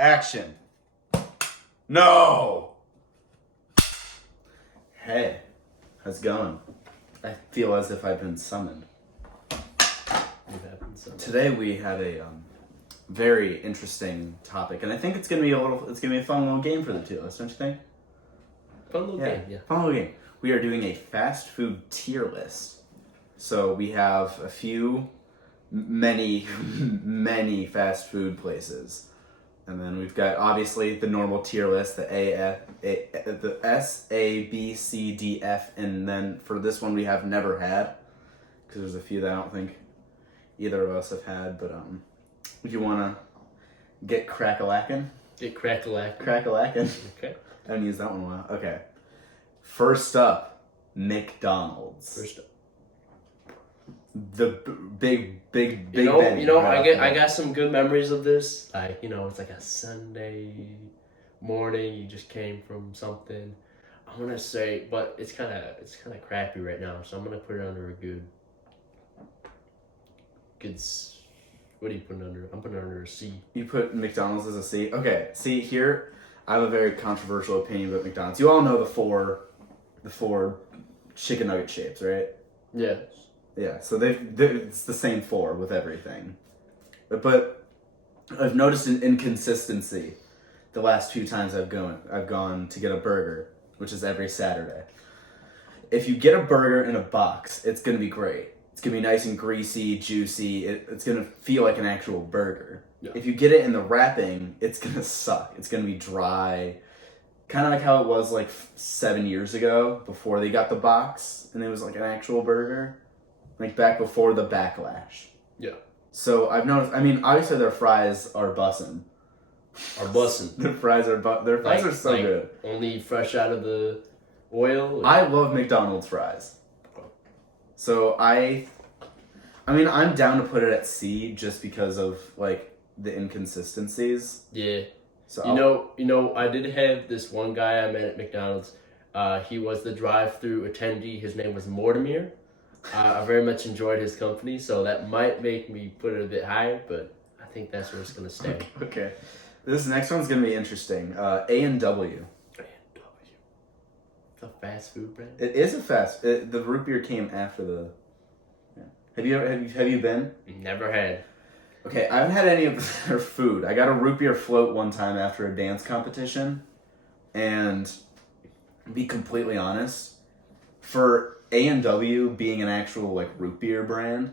Action. No! Hey, how's it going? I feel as if I've been summoned. Today we have a very interesting topic, and I think it's gonna be a fun little game for the two of us, don't you think? Fun little game, yeah. Fun little game. We are doing a fast food tier list. So we have many fast food places. And then we've got, obviously, the normal tier list, the S, A, B, C, D, F, and then for this one we have never had, because there's a few that I don't think either of us have had, but if you want to get crack-a-lackin'. Get crack-a-lackin'. Crack-a-lackin'. Okay. I haven't used that one in a while. Okay. First up, McDonald's. First up. The big Benny. I got some good memories of this. It's like a Sunday morning. You just came from something. I want to say, but it's kind of crappy right now. So I'm gonna put it under a good. What are you putting under? I'm putting it under a C. You put McDonald's as a C. Okay. See here, I have a very controversial opinion about McDonald's. You all know the four chicken nugget shapes, right? Yeah. Yeah, so it's the same four with everything. But I've noticed an inconsistency the last few times I've gone to get a burger, which is every Saturday. If you get a burger in a box, it's going to be great. It's going to be nice and greasy, juicy. It's going to feel like an actual burger. Yeah. If you get it in the wrapping, it's going to suck. It's going to be dry. Kind of like how it was like 7 years ago before they got the box and it was like an actual burger. Like back before the backlash. Yeah. So I've noticed. I mean, obviously their fries are bussin'. Their fries are so good. Only fresh out of the oil. I love McDonald's fries. So I'm down to put it at C just because of like the inconsistencies. Yeah. So I did have this one guy I met at McDonald's. He was the drive-through attendee. His name was Mortimer. I very much enjoyed his company, so that might make me put it a bit higher, but I think that's where it's going to stay. Okay. This next one's going to be interesting. A&W. It's a fast food brand? It is a the root beer came after the... Yeah. Have you been? Never had. Okay, I haven't had any of their food. I got a root beer float one time after a dance competition, and to be completely honest, for A&W being an actual like root beer brand,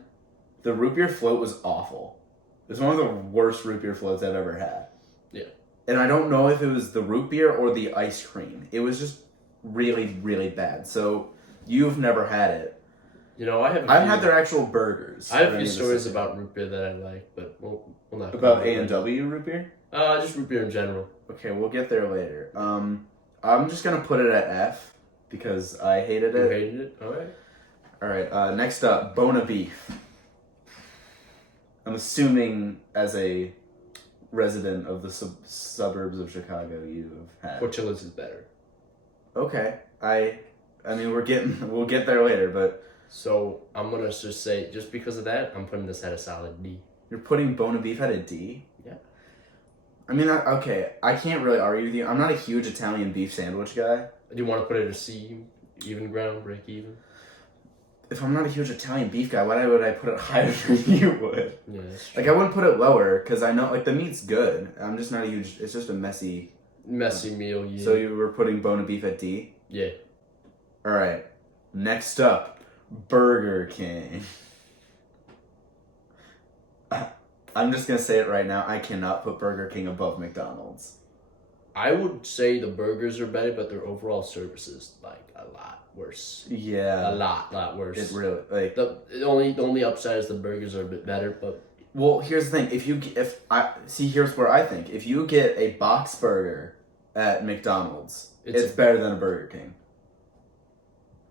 the root beer float was awful. It was one of the worst root beer floats I've ever had. Yeah. And I don't know if it was the root beer or the ice cream. It was just really, really bad. So you've never had it. I've had their actual burgers. I have a few stories about root beer that I like, but we'll not. About A&W root beer? Just root beer in general. Okay, we'll get there later. I'm just gonna put it at F. Because I hated it. You hated it? Alright, next up, Bona Beef. I'm assuming as a resident of the suburbs of Chicago you have had. Portillo's is better. Okay. I mean, we'll get there later, but... So, I'm gonna just say, just because of that, I'm putting this at a solid D. You're putting Bona Beef at a D? Yeah. I mean, okay, I can't really argue with you. I'm not a huge Italian beef sandwich guy. Do you want to put it at a C, even ground, break even? If I'm not a huge Italian beef guy, why would I put it higher than you would? Yeah, that's true. Like, I wouldn't put it lower, because I know, like, the meat's good. I'm just not a huge... It's just a messy meal, yeah. So you were putting Bona Beef at D? Yeah. Alright. Next up, Burger King. I'm just going to say it right now. I cannot put Burger King above McDonald's. I would say the burgers are better, but their overall service is like a lot worse. Yeah. A lot worse. It really like the only upside is the burgers are a bit better, but well, here's the thing. Here's where I think if you get a box burger at McDonald's, it's better than a Burger King.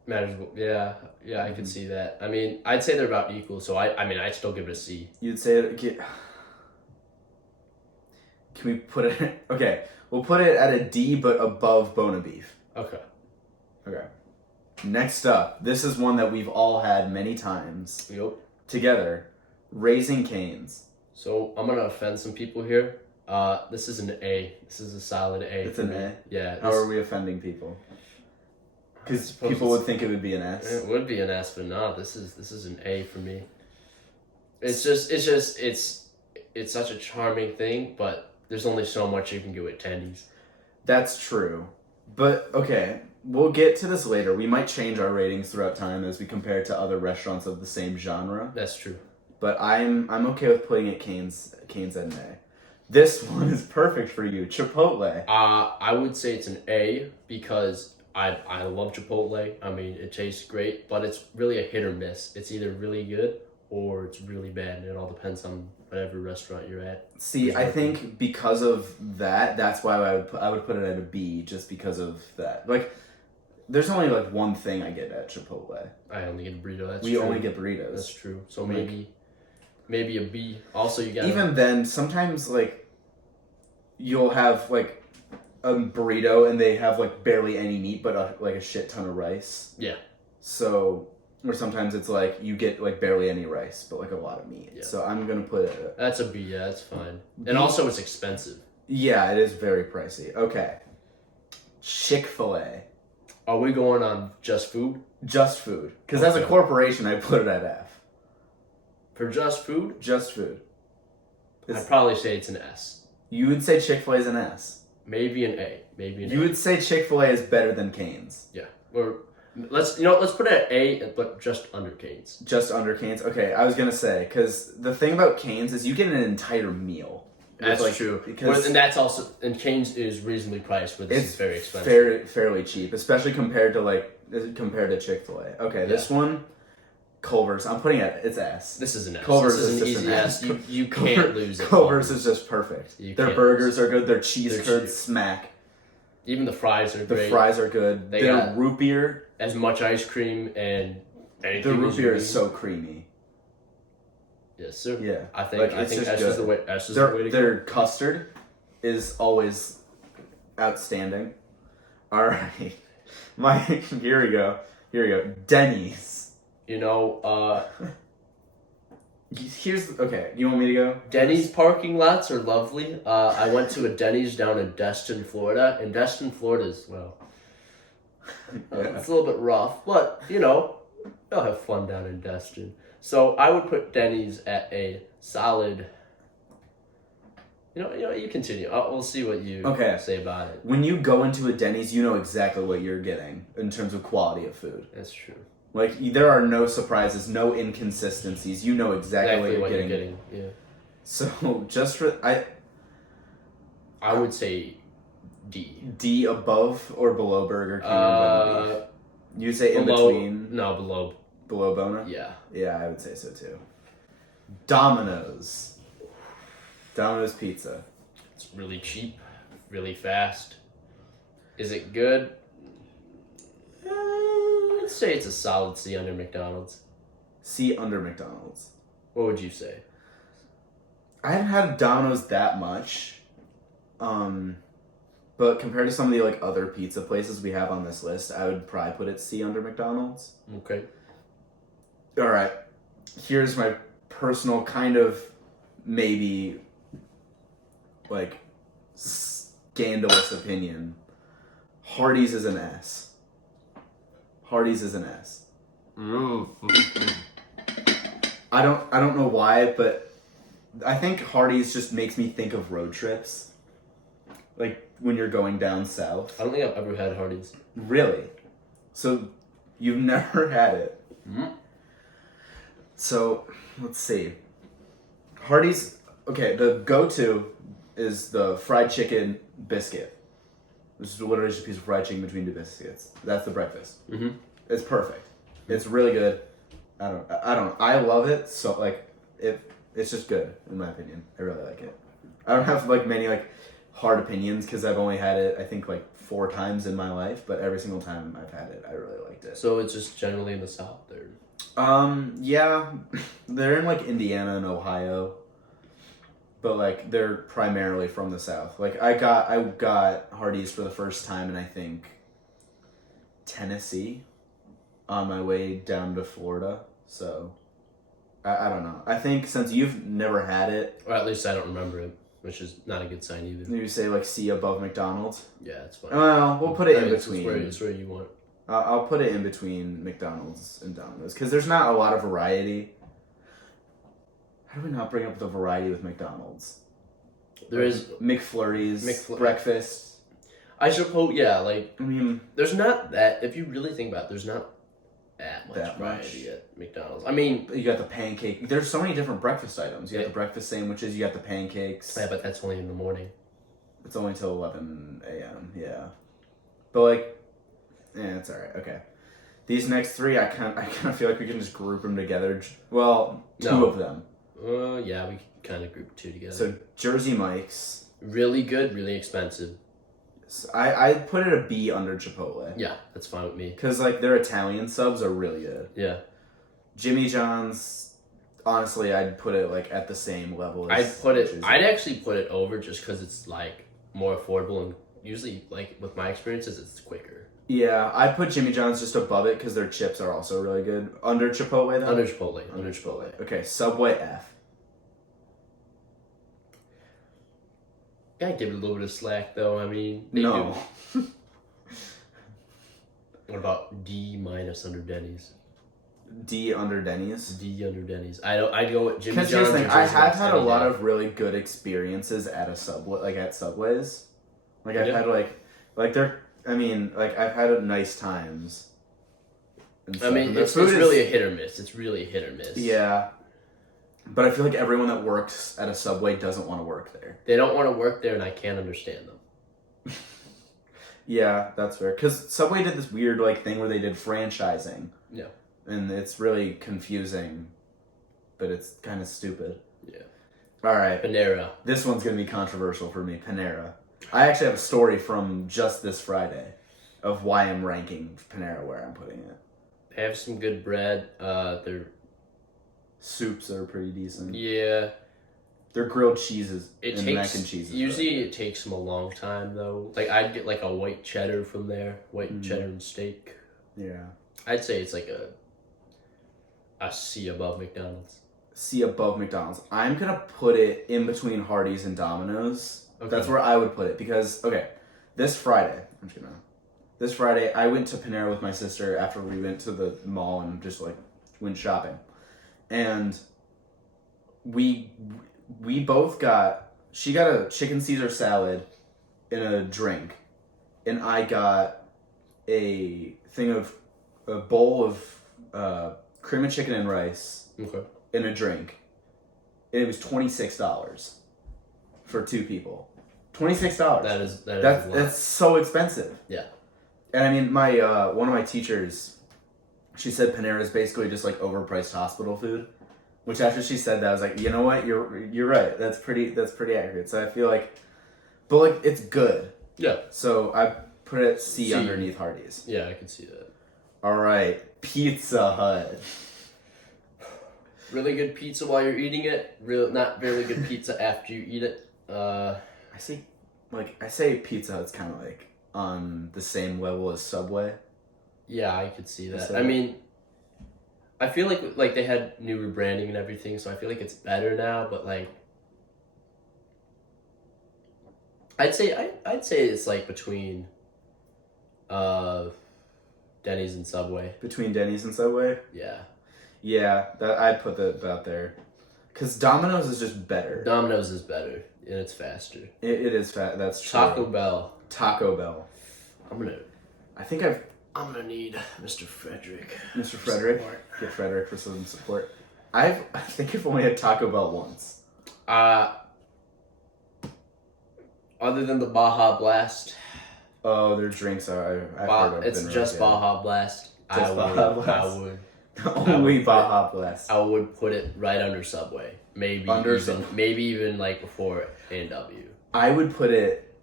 Manageable. Yeah, I could see that. I mean, I'd say they're about equal, so I'd still give it a C. You'd say it. Can we put it? Okay. We'll put it at a D, but above Bona Beef. Okay. Next up, this is one that we've all had many times. Yep. Together, Raising Cane's. So I'm gonna offend some people here. This is an A. This is a solid A. It's for an me. A? Yeah. How are we offending people? I Because suppose people it's- would think it would be an S. It would be an S, but no, this is an A for me. It's such a charming thing, but there's only so much you can do at Tendies. That's true. But, okay, we'll get to this later. We might change our ratings throughout time as we compare it to other restaurants of the same genre. That's true. But I'm okay with putting it Cane's at an A. This one is perfect for you. Chipotle. I would say it's an A because I love Chipotle. I mean, it tastes great, but it's really a hit or miss. It's either really good or it's really bad. It all depends on whatever restaurant you're at. See, I think because of that, that's why I would put it at a B, just because of that. Like, there's only like one thing I get at Chipotle. I only get a burrito. That's We true. only get burritos. That's true. So Like- maybe a B. Also, you got Even then, sometimes like you'll have like a burrito and they have like barely any meat, but like a shit ton of rice. Yeah. So, or sometimes it's like you get like barely any rice, but like a lot of meat. Yeah. So I'm gonna put it. That's a B. Yeah, that's fine. B. And also, it's expensive. Yeah, it is very pricey. Okay. Chick-fil-A. Are we going on just food? Just food. Because as a Okay. corporation, I put it at F. For just food, Just food. I'd probably say it's an S. You would say Chick-fil-A is an S. Maybe an A. Maybe an You A. would say Chick-fil-A is better than Cane's. Yeah. Or let's put it at A, but just under Cane's. Just under Cane's? Okay, I was going to say, because the thing about Cane's is you get an entire meal. with, That's like, true. Because And that's also Cane's is reasonably priced, but this it's is very expensive. fairly cheap, especially compared to Chick-fil-A. Okay, this one, Culver's. I'm putting it's S. This is an S. Culver's this is is an just easy an S. S. You can't lose it. Culver's is just perfect. You Their can't burgers lose are good. Their cheese They're curds cheap. smack. Even the fries are The great. fries are good. They Their got- root beer. As much ice cream and anything. The root as you beer need. is so creamy. Yes, sir. Yeah. I think Like, I it's think just that's just the good. way. That's just the way to go. Their custard is always outstanding. All right, here we go. Denny's. You know, Here's okay. You want me to go? Denny's parking lots are lovely. I went to a Denny's down in Destin, Florida, and Destin, Florida's it's a little bit rough, but you'll have fun down in Destin. So I would put Denny's at a solid. You continue. We'll see what you Okay. say about it. When you go into a Denny's, you know exactly what you're getting in terms of quality of food. That's true. Like there are no surprises, no inconsistencies. You know exactly, What you're getting. Yeah. So just for I would say D. D above or below Burger King or Wendy's? You say in Below. between. No, below. Below Bona? Yeah. Yeah, I would say so too. Domino's Pizza. It's really cheap, really fast. Is it good? I'd say it's a solid C under McDonald's. C under McDonald's. What would you say? I haven't had Domino's that much. But compared to some of the like other pizza places we have on this list, I would probably put it C under McDonald's. Okay. All right. Here's my personal kind of maybe like scandalous opinion. Hardee's is an S. Hardee's is an S. I don't know why, but I think Hardee's just makes me think of road trips. Like when you're going down south. I don't think I've ever had Hardee's. Really? So you've never had it? Mm-hmm. So let's see. Hardee's. Okay, the go-to is the fried chicken biscuit, which is literally just a piece of fried chicken between two biscuits. That's the breakfast. Mm-hmm. It's perfect. It's really good. I don't know. I love it. So like, it's just good in my opinion. I really like it. I don't have like many like hard opinions because I've only had it I think like 4 times in my life, but every single time I've had it, I really liked it. So it's just generally in the South there. Yeah, they're in like Indiana and Ohio, but like they're primarily from the South. Like I got Hardee's for the first time in I think Tennessee on my way down to Florida. So I don't know. I think since you've never had it, Or at least I don't remember it. which is not a good sign either. Maybe say like C above McDonald's. Yeah, it's fine. Well, we'll put it in It's between. It's where you want. I'll put it in between McDonald's and Domino's because there's not a lot of variety. How do we not bring up the variety with McDonald's? There is McFlurries, breakfast. I suppose, yeah, like, I mean, there's not that, if you really think about it, there's not that much variety at McDonald's. I mean, you got the pancake. There's so many different breakfast items. You got the breakfast sandwiches, you got the pancakes. yeah, but that's only in the morning. It's only till 11 a.m., yeah. But, like, yeah, it's alright, okay. These next three, I kind of feel like we can just group them together. Well, two of them. Yeah, we kind of group two together. So, Jersey Mike's. Really good, really expensive. I put it a B under Chipotle. Yeah, that's fine with me. Because, like, their Italian subs are really good. Yeah. Jimmy John's, honestly, I'd put it, like, at the same level as... I'd actually put it over just because it's, like, more affordable and usually, like, with my experiences, it's quicker. Yeah, I put Jimmy John's just above it because their chips are also really good. Under Chipotle, though? Under Chipotle. Under Chipotle. Okay, Subway F. Gotta give it a little bit of slack, though. I mean, No. What about D- under Denny's? D under Denny's? D under Denny's. I'd go with Jimmy John's. Because here's the thing, I have had a lot day. of really good experiences at a Subway, like at Subways. Like I've had like they're, I mean, like I've had nice times. I mean, it's really a hit or miss. It's really a hit or miss. Yeah. But I feel like everyone that works at a Subway doesn't want to work there. They don't want to work there, and I can't understand them. Yeah, that's fair. Because Subway did this weird like thing where they did franchising. Yeah. And it's really confusing, but it's kind of stupid. Yeah. All right. Panera. This one's going to be controversial for me. Panera. I actually have a story from just this Friday of why I'm ranking Panera where I'm putting it. They have some good bread. Their soups are pretty decent. Yeah. Their grilled cheeses and mac and cheese. Usually it takes them a long time though. Like I'd get like a white cheddar from there, cheddar and steak. Yeah. I'd say it's like a C above McDonald's. C above McDonald's. I'm gonna put it in between Hardee's and Domino's. Okay. That's where I would put it because this Friday I went to Panera with my sister after we went to the mall and just like went shopping, and we both she got a chicken Caesar salad and a drink, and I got a bowl of cream of chicken and rice and a drink, and it was $26 for two people. $26. That's so expensive. Yeah. And I mean, my one of my teachers, she said Panera is basically just like overpriced hospital food. Which after she said that, I was like, you know what, you're right. That's pretty accurate. So I feel like, but like it's good. Yeah. So I put it at C underneath Hardee's. Yeah, I can see that. All right, Pizza Hut. Really good pizza while you're eating it. Not really good pizza after you eat it. I say Pizza Hut's kind of like on the same level as Subway. Yeah, I could see that. I mean, I feel like they had new rebranding and everything, so I feel like it's better now. But like, I'd say it's like between, Denny's and Subway. Between Denny's and Subway. Yeah. Yeah, I'd put that about there, because Domino's is just better. Domino's is better and it's faster. It is fast. That's true. Taco Bell. I'm gonna need Mr. Frederick. Mr. Frederick? Get Frederick for some support. I think I've only had Taco Bell once. Other than the Baja Blast. Oh, their drinks are... I've heard of it's just Baja Blast. I would. Only Baja Blast. I would put it right under Subway. Maybe even like before A&W. I would put it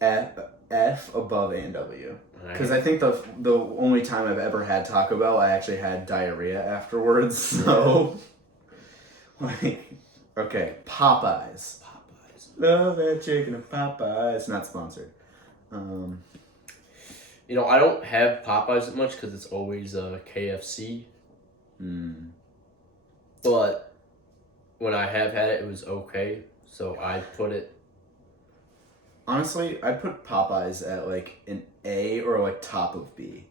F above A&W. Because I think the only time I've ever had Taco Bell, I actually had diarrhea afterwards. So, okay, Popeyes. Love that chicken at Popeyes. Not sponsored. I don't have Popeyes that much because it's always KFC. But when I have had it, it was okay. So I put it Honestly, I'd put Popeyes at like an A or like top of B.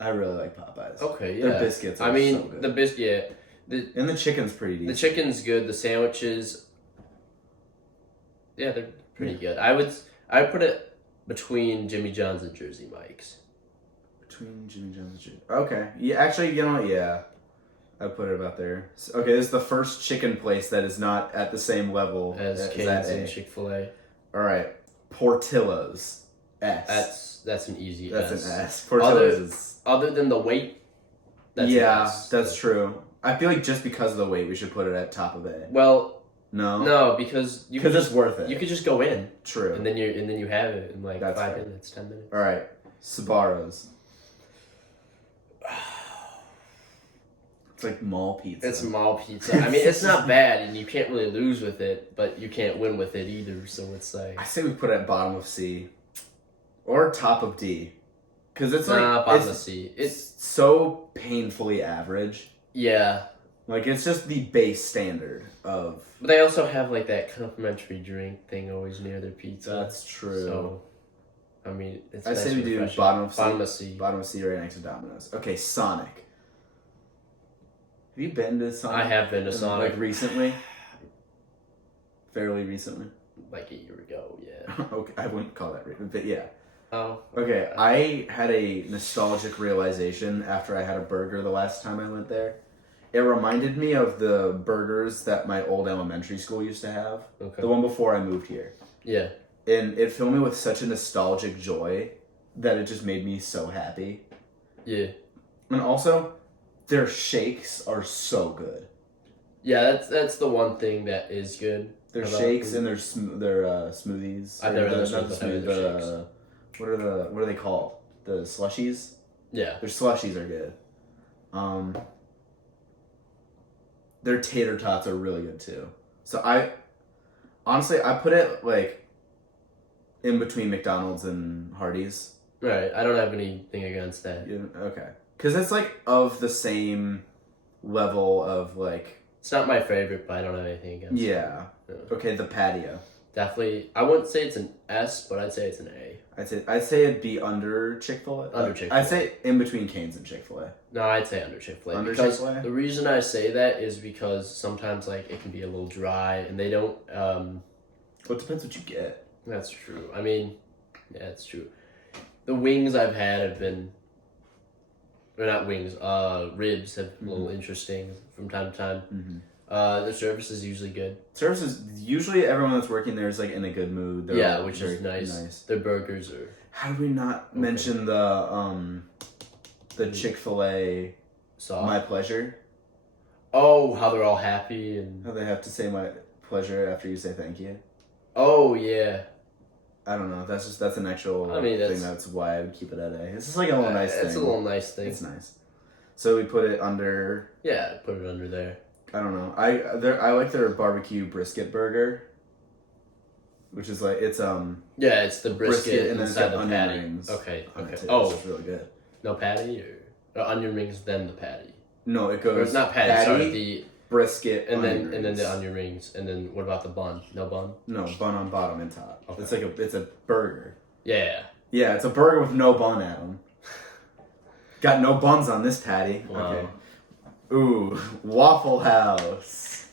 I really like Popeyes. Okay, yeah. Their biscuits are I mean, so good. the biscuit, And the chicken's pretty the decent. chicken's good. The sandwiches, yeah, they're pretty good. I'd put it between Jimmy John's and Jersey Mike's. Between Jimmy John's and Chicken. Okay. Yeah, actually, you know what? Yeah. I'd put it about there. Okay, this is the first chicken place that is not at the same level As that Cane's A. and Chick-fil-A. Alright. Portillo's. S. That's an easy That's S. an S. Portillo's is... Other than the weight, that's yeah, an S. that's true. I feel like just because of the weight, we should put it at top of A. Well, No? no, because you could Because it's just worth it. you could just go in True. and then you have it in like That's 5 fair. minutes, 10 minutes. Alright. Sbarro's. It's like mall pizza. It's mall pizza. I mean, it's not bad, and you can't really lose with it, but you can't win with it either. So it's like I say we put it at bottom of C. Or top of D. Because it's like... bottom of it's C. It's so painfully average. Yeah, Like, it's just the base standard of... but they also have like that complimentary drink thing always near their pizza. That's true. So, I mean, it's I nice say we and do refreshing. bottom of C. Bottom of C. Bottom of C right next to Domino's. Okay, Sonic. Have you been to Sonic? I have been to Sonic Like, recently? Fairly recently? like a year ago. Yeah. Okay, I wouldn't call that recent, but yeah. Oh. Okay, I had a nostalgic realization after I had a burger the last time I went there. It reminded me of the burgers that my old elementary school used to have. Okay. The one before I moved here. Yeah. And it filled me with such a nostalgic joy that it just made me so happy. Yeah. And also, their shakes are so good. Yeah, that's the one thing that is good. Their about shakes them. and their smoothies. I've never Or understood not the the their smooth- what are they called? The slushies? Yeah. Their slushies are good. Their tater tots are really good too. So I put it like in between McDonald's and Hardee's. Right. I don't have anything against that. Okay. Because it's like of the same level of like... It's not my favorite, but I don't have anything against it. Yeah. Yeah. Okay, the patio. Definitely. I wouldn't say it's an S, but I'd say it's an A. I'd say it'd be under Chick-fil-A. Under Chick-fil-A. I'd say in between Cane's and Chick-fil-A. No, I'd say under Chick-fil-A. Under because Chick-fil-A? the reason I say that is because sometimes like it can be a little dry, and they don't. Well, it depends what you get. That's true. I mean, yeah, it's true. The wings I've had have been, or not wings, ribs have been a little interesting from time to time. Mm-hmm. The service is usually good. Service is usually everyone that's working there is like in a good mood. They're Yeah, all which is very nice. Their burgers are. How did we not mention the Chick-fil-A Soft. My Pleasure? Oh, how they're all happy and. How they have to say my pleasure after you say thank you. Oh yeah. I don't know. That's an actual I mean, thing. That's why I would keep it at A. It's just like a little nice thing. It's a little nice thing. It's nice. So we put it under. Yeah, put it under there. I don't know. I like their barbecue brisket burger, which is like it's Yeah, it's the brisket, and then it's inside got the onion patty. rings. Okay. on it Okay. too. Oh, It's really good. no patty or onion rings, then the patty. No, it Or goes not patty. Sorry, the brisket, and onion then rings. the onion rings, and then what about the bun? No bun. No, bun on bottom and top. Okay. It's a burger. Yeah. Yeah, it's a burger with no bun, Adam. Got no buns on this patty. Wow. Okay. Ooh, Waffle House.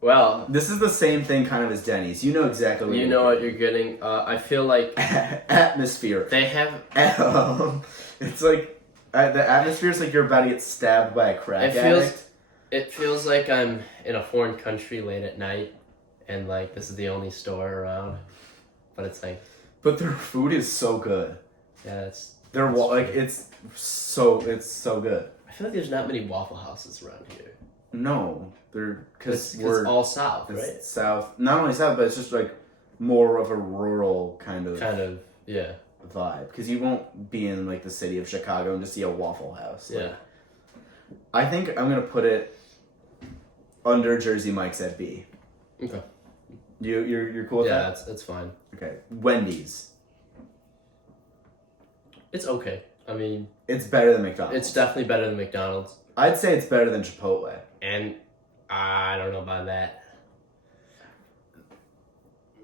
Well, This is the same thing kind of as Denny's. You know exactly what you know what you're getting. I feel like Atmosphere. they have. It's like the atmosphere is like you're about to get stabbed by a crack addict. It feels like I'm in a foreign country late at night, and like this is the only store around. But it's like, But their food is so good. yeah, it's. Their That's like true. it's so good. I feel like there's not many Waffle Houses around here. No, they're because It's we're all south, it's right? south. Not only south, but it's just like more of a rural kind of Yeah. vibe. Because you won't be in like the city of Chicago and just see a Waffle House. Like, Yeah. I think I'm gonna put it under Jersey Mike's at B. Okay. You're cool with Yeah, that? that's fine. Okay. Wendy's. It's okay. I mean, It's better than McDonald's. it's definitely better than McDonald's, I'd say it's better than Chipotle. and I don't know about that.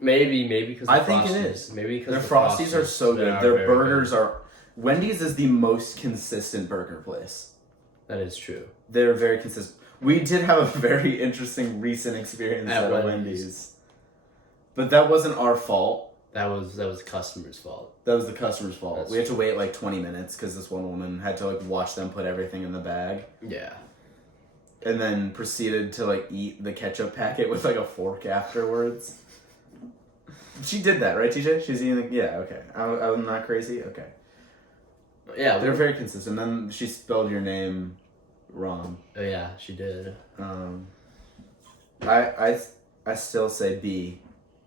Maybe because I think it is. Maybe because Their Frosties are so good. Their very burgers good. are. Wendy's is the most consistent burger place. That is true. They're very consistent. We did have a very interesting recent experience At at Wendy's. Wendy's. But that wasn't our fault. That was the customer's fault. That was the customer's fault. That's we had to wait like 20 minutes because this one woman had to like watch them put everything in the bag. Yeah. And then proceeded to like eat the ketchup packet with like a fork afterwards. She did that, right, TJ? She's eating. Yeah, okay. I'm not crazy. Okay. Yeah, They're very consistent. Then she spelled your name wrong. Oh yeah, she did. I still say B.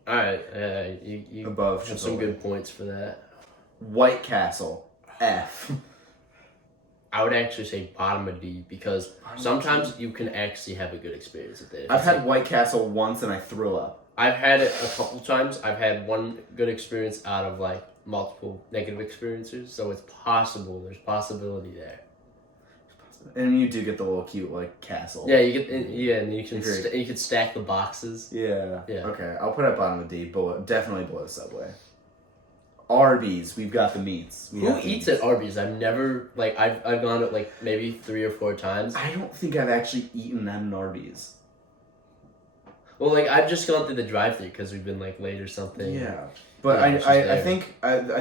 All right, you Above have some Chipotle. good points for that. White Castle F. I would actually say bottom of D because sometimes you can actually have a good experience with it. I've had White Castle once and I threw up. I've had it a couple times. I've had one good experience out of like multiple negative experiences, so it's possible. There's possibility there. And you do get the little cute like castle. Yeah, you get and you can Agreed. you can stack the boxes. Yeah. Yeah. Okay, I'll put it bottom of D, definitely below Subway. Arby's, we've got the meats. Who eats at Arby's? I've never I've gone to like maybe 3 or 4 times. I don't think I've actually eaten at an Arby's. Well, like I've just gone through the drive-thru because we've been like late or something. Yeah, but Yeah, it's just I there.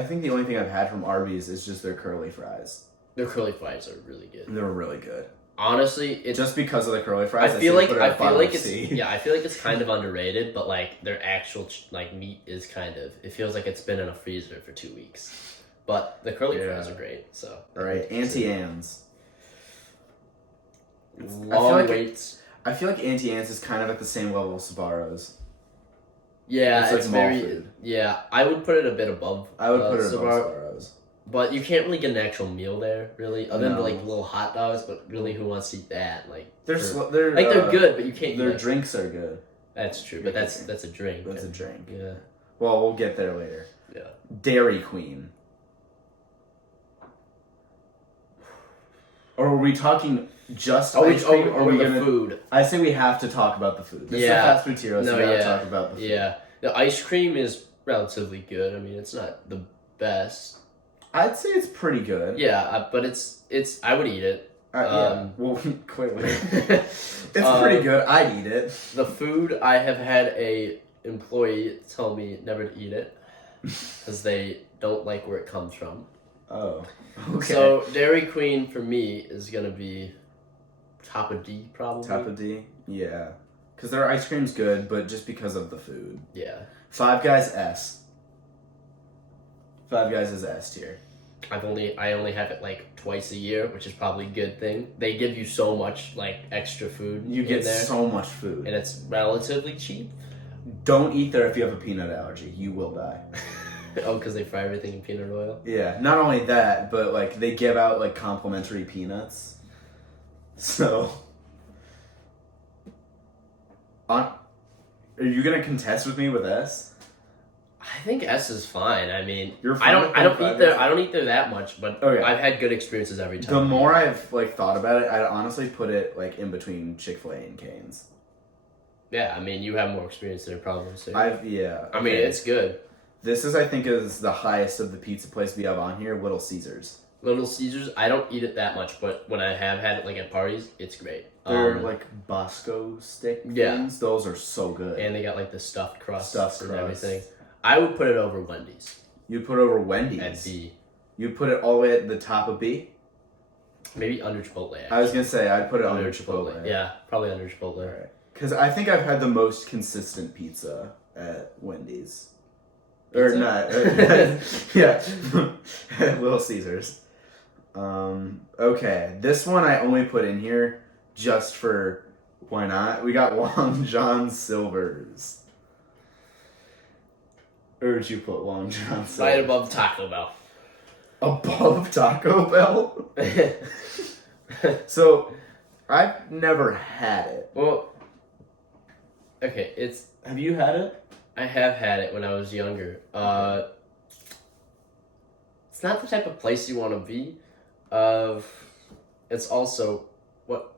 think the only thing I've had from Arby's is just their curly fries. Their curly fries are really good. They're really good. Honestly, it's Just because of the curly fries, I feel say like put it I at feel bottom like of it's C. yeah I feel like it's kind of underrated, but like their actual like meat is kind of it feels like it's been in a freezer for 2 weeks. But the curly Yeah. fries are great. So All right, Auntie Anne's. long like waits. I feel like Auntie Anne's is kind of at the same level as Sbarro's. Yeah, It's like it's mall very food. yeah. I would put it a bit above. I would put it above Sbarro, Sbarro's. but you can't really get an actual meal there, really, other than No. like little hot dogs. But really, who wants to eat that? Like They're for- they're they're good, but you can't. Their eat like, drinks are good. That's true, but that's a drink. That's a drink. Yeah. Well, we'll get there later. Yeah. Dairy Queen. Or are we talking just ice cream? Or are we the gonna? food? I say we have to talk about the food. This Yeah. is a fast food hero, so No, we gotta yeah. talk about the food. Yeah, the ice cream is relatively good. I mean, it's not the best. I'd say it's pretty good. Yeah, but it's. I would eat it. Yeah. Well, clearly, the it's pretty good. I'd eat it. food I have had a employee tell me never to eat it because they don't like where it comes from. Oh. Okay. So Dairy Queen for me is gonna be top of D probably. Top of D. Yeah. Because their ice cream's good, but just because of the food. Yeah, Five Guys S. Five Guys is S tier. I only have it like twice a year, which is probably a good thing. They give you so much like extra food. You in get there, so much food. and it's relatively cheap. Don't eat there if you have a peanut allergy. You will die. Oh, because they fry everything in peanut oil. Yeah. Not only that, but like they give out like complimentary peanuts. So. Are you gonna contest with me with S? I think S is fine. I mean, You're I fine don't with I don't Five eat there. Guys? I don't eat there that much, but Okay. I've had good experiences every time. The more I've like thought about it, I'd honestly put it like in between Chick-fil-A and Cane's. Yeah, I mean, you have more experience there probably. So. I I mean, okay. it's good. This is I think is the highest of the pizza place we have on here, Little Caesars. Little Caesars, I don't eat it that much, but when I have had it like at parties, it's great. They're like Bosco stick Yeah. things. Those are so good. And they got like the stuffed crusts Stuffed and crust. everything. I would put it over Wendy's You put over Wendy's. at B. You put it all the way at the top of B. Maybe under Chipotle. Actually. I was gonna say I'd put it under Chipotle. Yeah, probably under Chipotle. Alright. Because I think I've had the most consistent pizza at Wendy's. Or Pizza? not. Yeah. At Little Caesars. Okay. This one I only put in here just for why not. We got Long John Silver's. Or would you put Long John Silver's? Right above Taco Bell. Above Taco Bell? So, I've never had it. Well, okay, Have you had it? I have had it when I was younger. It's not the type of place you want to be. It's also what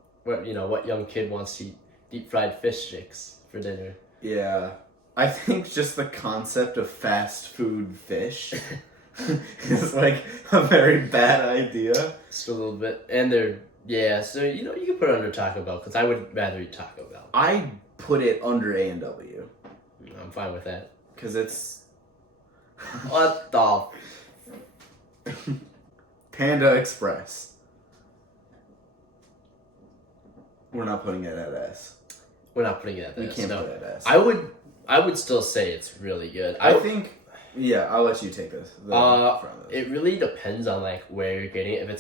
young kid wants to eat deep fried fish sticks for dinner. Yeah. I think just the concept of fast food fish is like a very bad idea. Just a little bit. And they're, so, you can put it under Taco Bell, because I would rather eat Taco Bell. I put it under A&W. I'm fine with that. Because it's... What the... Panda Express. We're not putting it at S. We're not putting it at We this. can't No. put it at S. I would still say it's really good. I think... Yeah, I'll let you take this. It really depends on like where you're getting it. If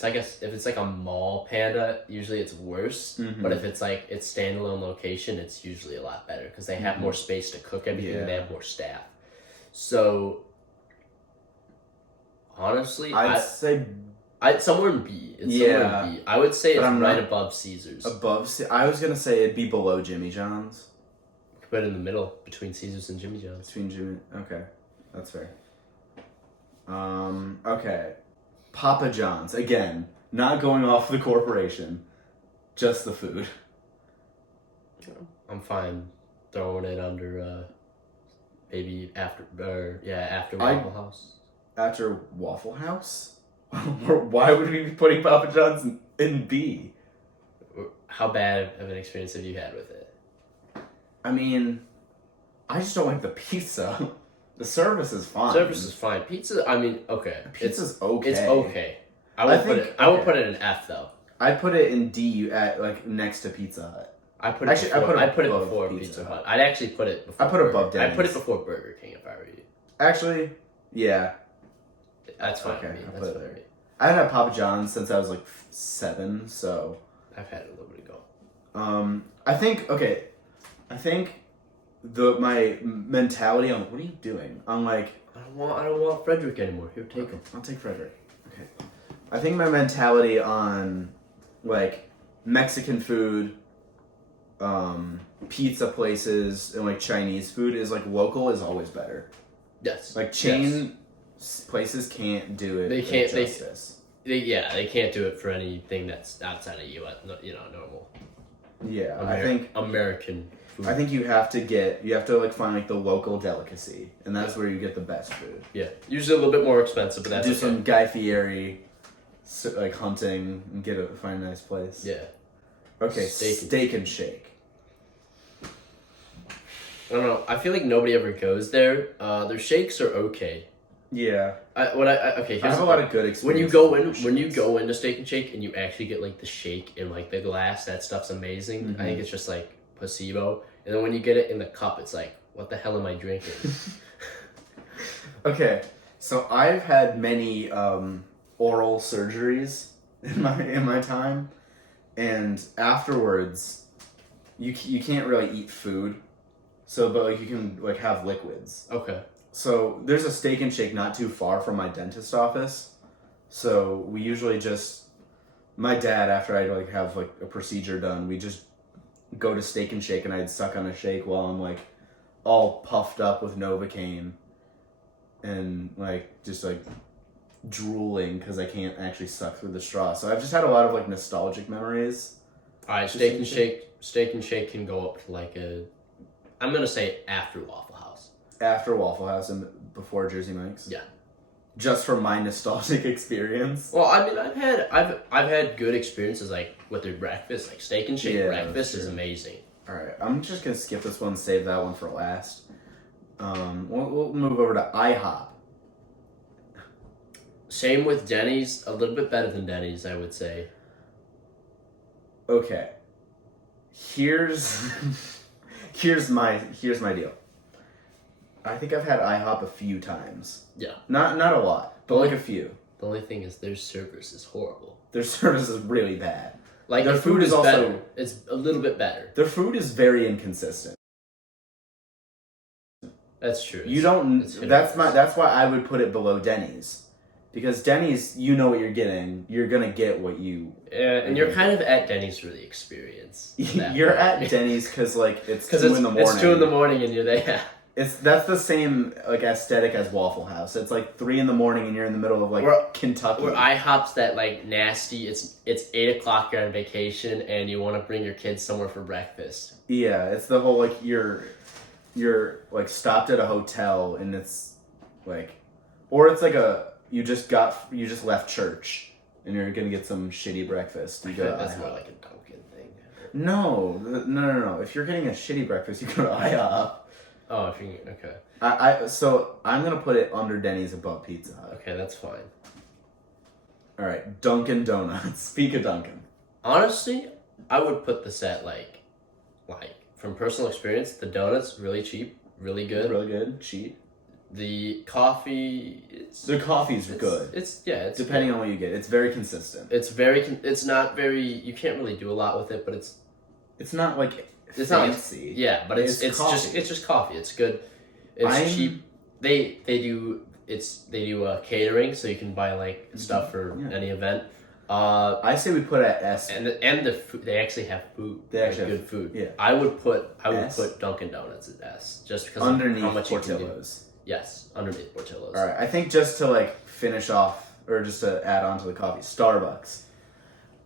it's like a mall Panda, usually it's worse. Mhm. But if it's like its standalone location, it's usually a lot better because they have more space to cook everything. And they Yeah. have more staff. So honestly, I'd say I'd somewhere in B. It's Yeah. somewhere in B. I would say But it's I'm right not- above Caesars. above... I was going to say it'd be below Jimmy John's. Put it in the middle between Caesars and Jimmy John's. Between Jimmy... Okay. That's fair. Okay. Papa John's. Again, not going off the corporation. Just the food. I'm fine throwing it under maybe after I- Waffle House. After Waffle House? Why would we be putting Papa John's in B? How bad of an experience have you had with it? I mean, I just don't like the pizza. The service is fine. Service is fine. Pizza, I mean, okay. Pizza's okay. It's okay. I I would put think- it. I would okay. put it in F though. I put it in D at like next to Pizza Hut. I put it. Actually, before, I I put put it it above before Pizza Pizza Hut. Hut. I'd actually put it before. I put it above Burger. I put it Denny's. before Burger King if I were you. Actually, yeah. That's fine Okay, with me. I'll That's put it fine there. with me. I haven't had Papa John's since I was like 7, so I've had it a little bit ago. I think my mentality on what are you doing? On like I don't want Frederick anymore. Here, take okay, him. I'll take Frederick. Okay. I think my mentality on like Mexican food, pizza places and like Chinese food is like local is always better. Yes. Like Yes. chain places can't do it. They with can't- they- justice. They can't do it for anything that's outside of U.S. Normal. Yeah, I think American food. I think you have to like find like the local delicacy, and that's where you get the best food. Yeah, usually a little bit more expensive, but that's Do okay. some Guy Fieri, like hunting and find a nice place. Yeah. Okay, Steak and steak and shake. I don't know. I feel like nobody ever goes there. Their shakes are okay. Yeah, Okay. I Here's have a lot of good experiences. when you go into Steak and Shake and you actually get like the shake in like the glass, that stuff's amazing. Mm-hmm. I think it's just like placebo. And then when you get it in the cup, it's like, what the hell am I drinking? Okay, so I've had many oral surgeries in my time, and afterwards, you can't really eat food, but like you can like have liquids. Okay. So there's a Steak and Shake not too far from my dentist office, so we usually just my dad after I like have like a procedure done, we just go to Steak and Shake and I'd suck on a shake while I'm like all puffed up with Novocaine and like just like drooling because I can't actually suck through the straw. So I've just had a lot of like nostalgic memories. All right. Steak and Shake can go up to like I'm gonna say after Waffle House. After Waffle House and before Jersey Mike's. Yeah. Just from my nostalgic experience. Well, I mean, I've had good experiences like with their breakfast, like Steak and Shake Yeah, breakfast that's is true. amazing. All right, I'm just gonna skip this one, save that one for last. We'll move over to IHOP. Same with Denny's, a little bit better than Denny's, I would say. Okay. Here's my deal. I think I've had IHOP a few times. Yeah. Not a lot, but like a few. The only thing is their service is horrible. Their service is really bad. Like Their their food food is is also- better. It's a little bit better. Their food is very inconsistent. That's true. You don't. it's hit or That's miss. that's why I would put it below Denny's, because Denny's, you know what you're getting. You're gonna get what you. Yeah, and you're kind of at Denny's for the experience. You're at Denny's because like it's 'Cause 2 in the morning. It's 2 in the morning and you're there. That's the same like aesthetic as Waffle House. It's like 3 in the morning and you're in the middle of like Kentucky. Where IHOP's that like nasty. It's 8 o'clock. You're on vacation and you want to bring your kids somewhere for breakfast. Yeah, it's the whole like you're you're like stopped at a hotel and it's like, or it's like you just left church and you're gonna get some shitty breakfast. You go to That's IHOP. more like a Dunkin' thing. No. If you're getting a shitty breakfast, you go to IHOP. Oh, if you okay. So I'm gonna put it under Denny's above Pizza Hut. Okay, that's fine. All right, Dunkin' Donuts. Speak of Dunkin'. Honestly, I would put this at like from personal experience, the donuts really cheap, really good. Really good. Cheap. The coffee, The coffee's good. It's Depending on what you get, it's very consistent. It's very. It's not very. You can't really do a lot with it, but It's not like it's not fancy. yeah, but it's coffee. just coffee. It's good. It's cheap. They do catering, so you can buy like stuff for any event. I say we put it at S. And the food, they actually have food. They actually have have good food. yeah. I would put S? Dunkin' Donuts at S just because Underneath of how much Portillo's. you can do. Yes, underneath Portillo's. All right, I think just to like finish off, or just to add on to the coffee, Starbucks.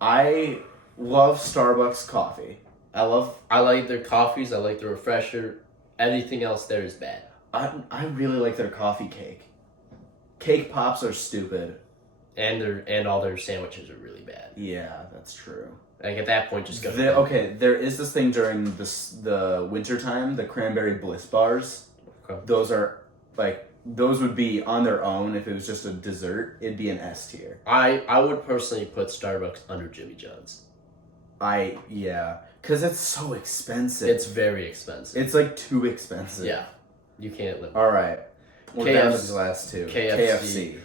I love Starbucks coffee. I like their coffees. I like the refresher. Anything else there is bad. I really like their coffee cake. Cake pops are stupid. And all their sandwiches are really bad. Yeah, that's true. Like at that point, just go. Okay, there is this thing during the winter time, the cranberry bliss bars. Okay. Those would be on their own. If it was just a dessert, it'd be an S tier. I would personally put Starbucks under Jimmy John's. Because it's so expensive. It's very expensive. It's like too expensive. Yeah, you can't live. All right, we're down to the last two. KFC.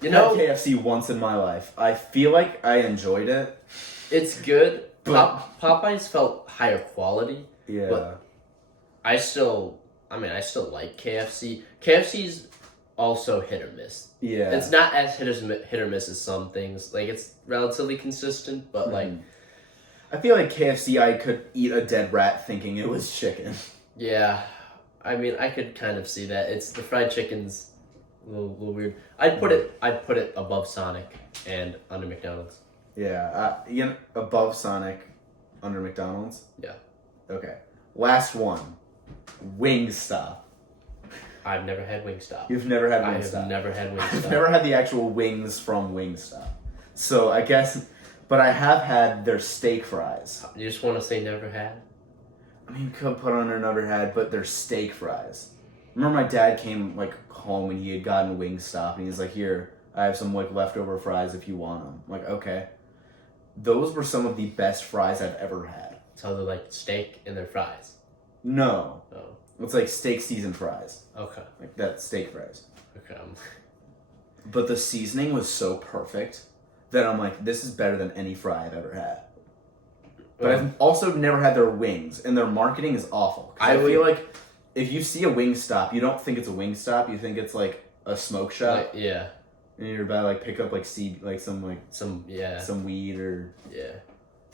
You know, KFC once in my life. I feel like I enjoyed it. It's good. But Popeyes felt higher quality. yeah, But I still like KFC. KFC's also hit or miss. yeah. It's not as hit or miss as some things. Like it's relatively consistent, but like I feel like KFC, I could eat a dead rat thinking it was chicken. yeah, I mean I could kind of see that. It's the fried chicken's a little weird. I'd put it above Sonic and under McDonald's. Yeah, above Sonic, under McDonald's. Yeah. Okay. Last one, Wingstop. I've never had Wingstop. You've never had I Wingstop. have never had Wingstop. I've never had the actual wings from Wingstop. So I guess, but I have had their steak fries. You just want to say never had? I mean, you could put on another had, but they're steak fries. Remember my dad came like home and he had gotten Wingstop and he's like, "Here, I have some like leftover fries if you want them." I'm like, okay. Those were some of the best fries I've ever had. So they're like steak and their fries. No. Oh. It's like steak seasoned fries. Okay. Like that steak fries. Okay. But the seasoning was so perfect that I'm like, this is better than any fry I've ever had. But I've also never had their wings, and their marketing is awful. I feel like if you see a Wingstop, you don't think it's a Wingstop. You think it's like a smoke shop. Like, yeah. And you're about to like pick up like some weed or yeah.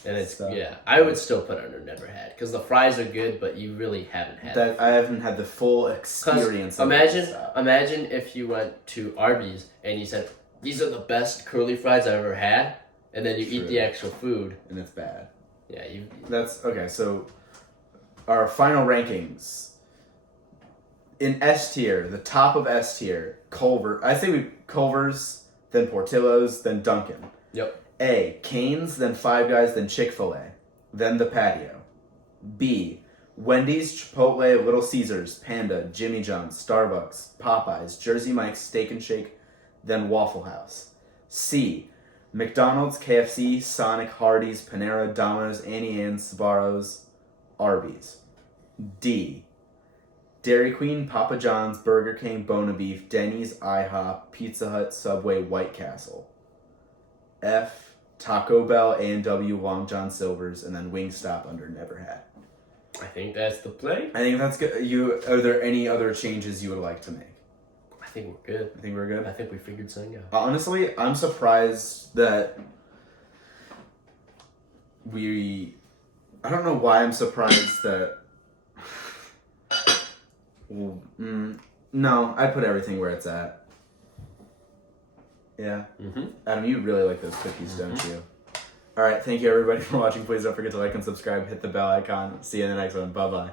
And it's stuff. yeah. I would still put it under never had because the fries are good, but you really haven't had that. I haven't had the full experience. Of Imagine if you went to Arby's and you said these are the best curly fries I've ever had, and then you eat the actual food and it's bad. Yeah, That's okay. So our final rankings in S tier, the top of S tier, Culver. I say Culver's, then Portillo's, then Dunkin'. Yep. A, Cane's, then Five Guys, then Chick-fil-A, then The Patio. B, Wendy's, Chipotle, Little Caesars, Panda, Jimmy John's, Starbucks, Popeyes, Jersey Mike's, Steak and Shake, then Waffle House. C, McDonald's, KFC, Sonic, Hardee's, Panera, Domino's, Annie Ann's, Sbarro's, Arby's. D, Dairy Queen, Papa John's, Burger King, Bona Beef, Denny's, IHOP, Pizza Hut, Subway, White Castle. F, Taco Bell, A&W, Long John Silver's, and then Wingstop under Never Had. I think that's the play. I think that's good. Are there any other changes you would like to make? I think we're good. I think we're good? I think we figured something out. Honestly, I'm surprised that I don't know why I'm surprised that... No, I put everything where it's at. Yeah. Mm-hmm. Adam, you really like those cookies, don't you? All right, thank you everybody for watching. Please don't forget to like and subscribe. Hit the bell icon. See you in the next one. Bye-bye.